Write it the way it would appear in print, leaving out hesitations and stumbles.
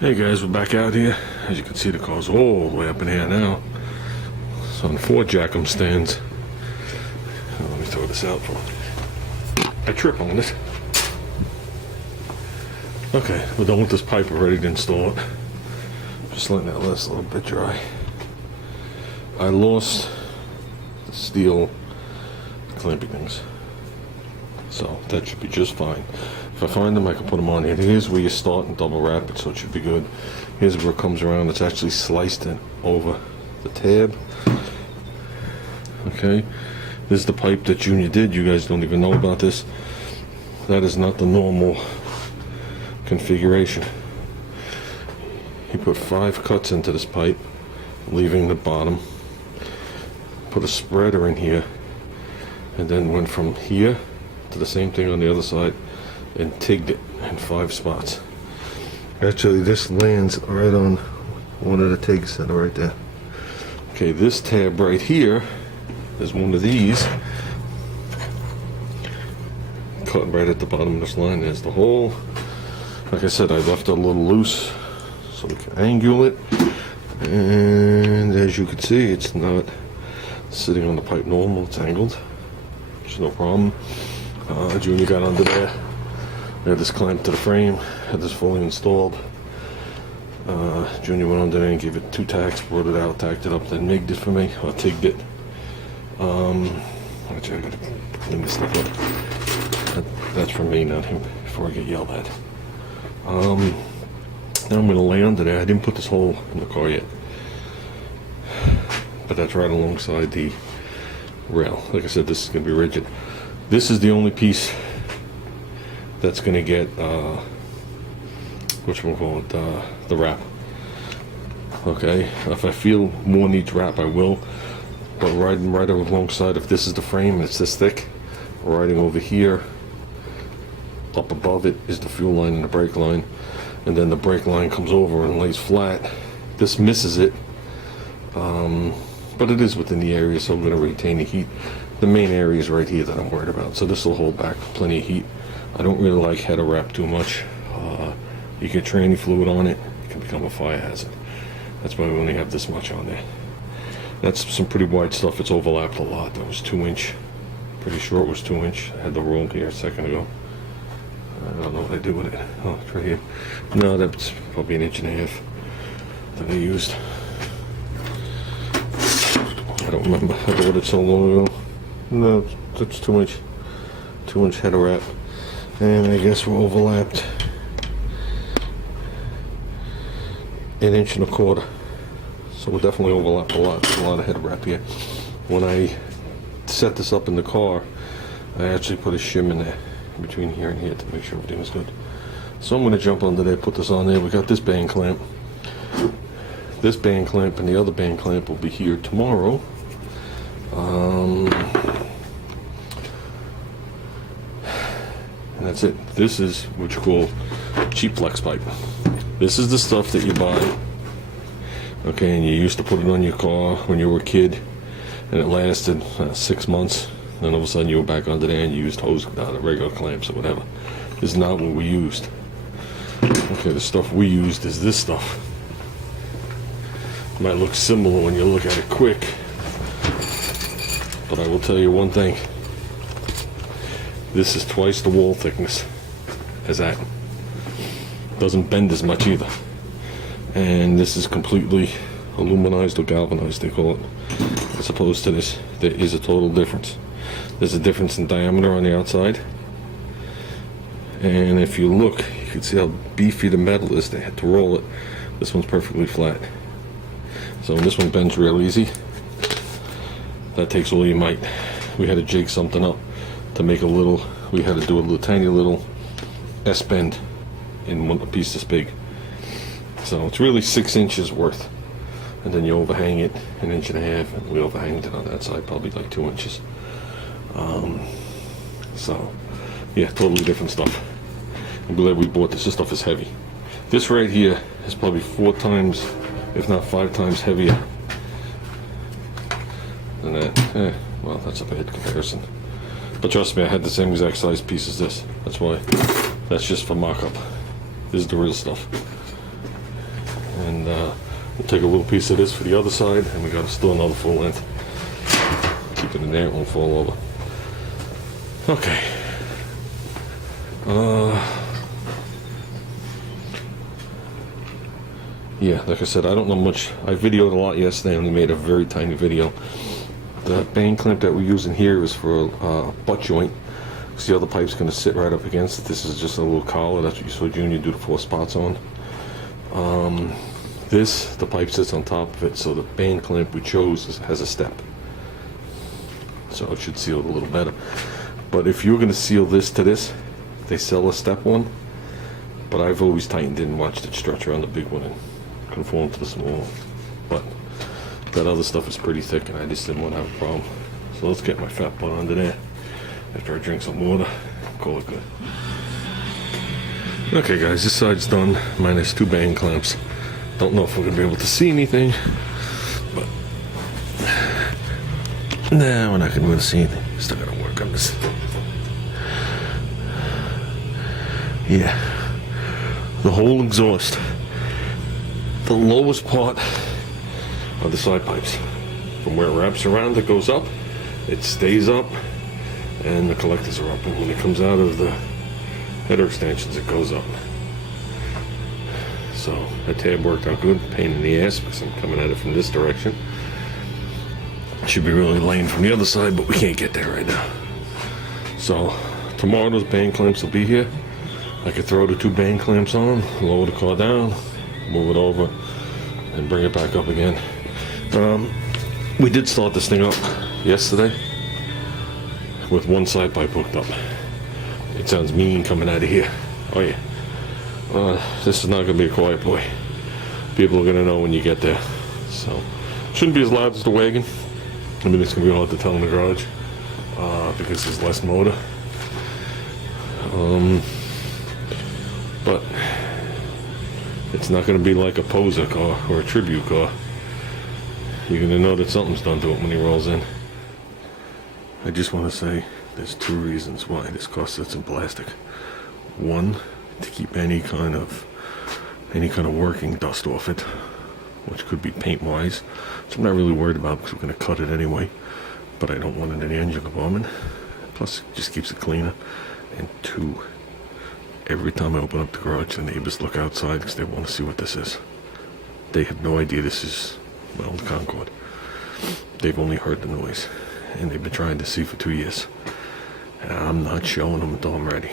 Hey guys, we're back out here. As you can see, the car's all the way up in here now. It's on 4 Jackham stands. Let me throw this out for I trip on this. Okay, we're done with this pipe. We're ready to install it. Just letting that last a little bit dry. I lost the steel clamping things, so that should be just fine. If I find them, I can put them on here. Here's where you start and double wrap it, so it should be good. Here's where it comes around. It's actually sliced in over the tab. Okay, this is the pipe that Junior did. You guys don't even know about this. That is not the normal configuration. He put 5 cuts into this pipe, leaving the bottom. Put a spreader in here, and then went from here to the same thing on the other side and tigged it in 5 spots. Actually, this lands right on one of the tigs that are right there. Okay, this tab right here is one of these. Cut right at the bottom of this line. There's the hole. Like I said, I left it a little loose so we can angle it. And as you can see, it's not sitting on the pipe normal. It's angled. There's no problem. Junior got under there. I had this clamped to the frame, had this fully installed. Junior went under there and gave it 2 tacks, brought it out, tacked it up, then migged it for me, or tigged it. Actually, I gotta clean this stuff up. That's for me, not him, before I get yelled at. Now I'm gonna lay under there. I didn't put this hole in the car yet, but that's right alongside the rail. Like I said, this is gonna be rigid. This is the only piece that's gonna get the wrap. Okay, if I feel more needs wrap, I will. But riding right alongside, if this is the frame and it's this thick, riding over here, up above it is the fuel line and the brake line, and then the brake line comes over and lays flat. This misses it, but it is within the area, so I'm going to retain the heat. The main area is right here that I'm worried about, so this will hold back plenty of heat. I don't really like header wrap too much. You get tranny fluid on it, it can become a fire hazard. That's why we only have this much on there. That's some pretty wide stuff. It's overlapped a lot. That was 2 inch. Pretty sure it was 2 inch. I had the roll here a second ago. I don't know what I did with it. Oh, it's right here. No, that's probably 1.5 inches that I used. I don't remember. I bought it so long ago. No, that's 2 inch. 2 inch header wrap. And I guess we're overlapped 1.25 inches. So we'll definitely overlap a lot. There's a lot of head wrap here. When I set this up in the car, I actually put a shim in there between here and here to make sure everything is good. So I'm going to jump under there, put this on there. We got this band clamp. This band clamp and the other band clamp will be here tomorrow. And that's it. This is what you call cheap flex pipe. This is the stuff that you buy. Okay, and you used to put it on your car when you were a kid, and it lasted 6 months. Then all of a sudden you were back under there and you used hose, regular clamps or whatever. This is not what we used. Okay, the stuff we used is this stuff. It might look similar when you look at it quick, but I will tell you one thing. This is twice the wall thickness as that. Doesn't bend as much either. And this is completely aluminized or galvanized, they call it, as opposed to this. There is a total difference. There's a difference in diameter on the outside, and if you look, you can see how beefy the metal is. They had to roll it. This one's perfectly flat. So this one bends real easy. That takes all your might. We had to jig something up to make a little, we had to do a little tiny little S-bend in a piece this big. So it's really 6 inches worth, and then you overhang it 1.5 inches, and we overhanged it on that side probably like 2 inches. So yeah, totally different stuff. I'm glad we bought this. This stuff is heavy. This right here is probably 4 times, if not 5 times heavier than that. Well, that's a bad comparison. But trust me, I had the same exact size piece as this. That's why. That's just for mock-up. This is the real stuff. And we'll take a little piece of this for the other side, and we got to still another full length. Keep it in there, it won't fall over. Okay. Yeah, like I said, I don't know much. I videoed a lot yesterday, and we made a very tiny video. The bang clamp that we're using here is for a butt joint. So the other pipe's going to sit right up against it. This is just a little collar. That's what you saw Junior do the 4 spots on. The pipe sits on top of it, so the band clamp we chose has a step. So it should seal it a little better. But if you're going to seal this to this, they sell a step one. But I've always tightened it and watched it stretch around the big one and conform to the small one. But that other stuff is pretty thick, and I just didn't want to have a problem. So let's get my fat butt under there after I drink some water. Call it good. Okay guys, this side's done, minus 2 bang clamps. Don't know if we're gonna be able to see anything, but nah, we're not gonna be able to see anything. Still gotta work on this. Yeah, the whole exhaust, the lowest part of the side pipes, from where it wraps around, it goes up, it stays up, and the collectors are up, and when it comes out of the header extensions, it goes up. So that tab worked out good. Pain in the ass because I'm coming at it from this direction. Should be really laying from the other side, but we can't get there right now. So tomorrow those bang clamps will be here. I could throw the 2 bang clamps on, lower the car down, move it over, and bring it back up again. We did start this thing up yesterday with one side pipe hooked up. It sounds mean coming out of here. Oh yeah. This is not going to be a quiet boy. People are going to know when you get there. So, shouldn't be as loud as the wagon. I mean, it's going to be hard to tell in the garage because there's less motor. But it's not going to be like a poser car or a tribute car. You're going to know that something's done to it when he rolls in. I just want to say there's 2 reasons why this car sits in plastic. One, to keep any kind of working dust off it, which could be paint wise, which I'm not really worried about because we're going to cut it anyway, but I don't want it in the engine compartment. Plus it just keeps it cleaner. And 2, every time I open up the garage, the neighbors look outside because they want to see what this is. They have no idea this is, well, the Concorde. They've only heard the noise, and they've been trying to see for 2 years. I'm not showing them until I'm ready.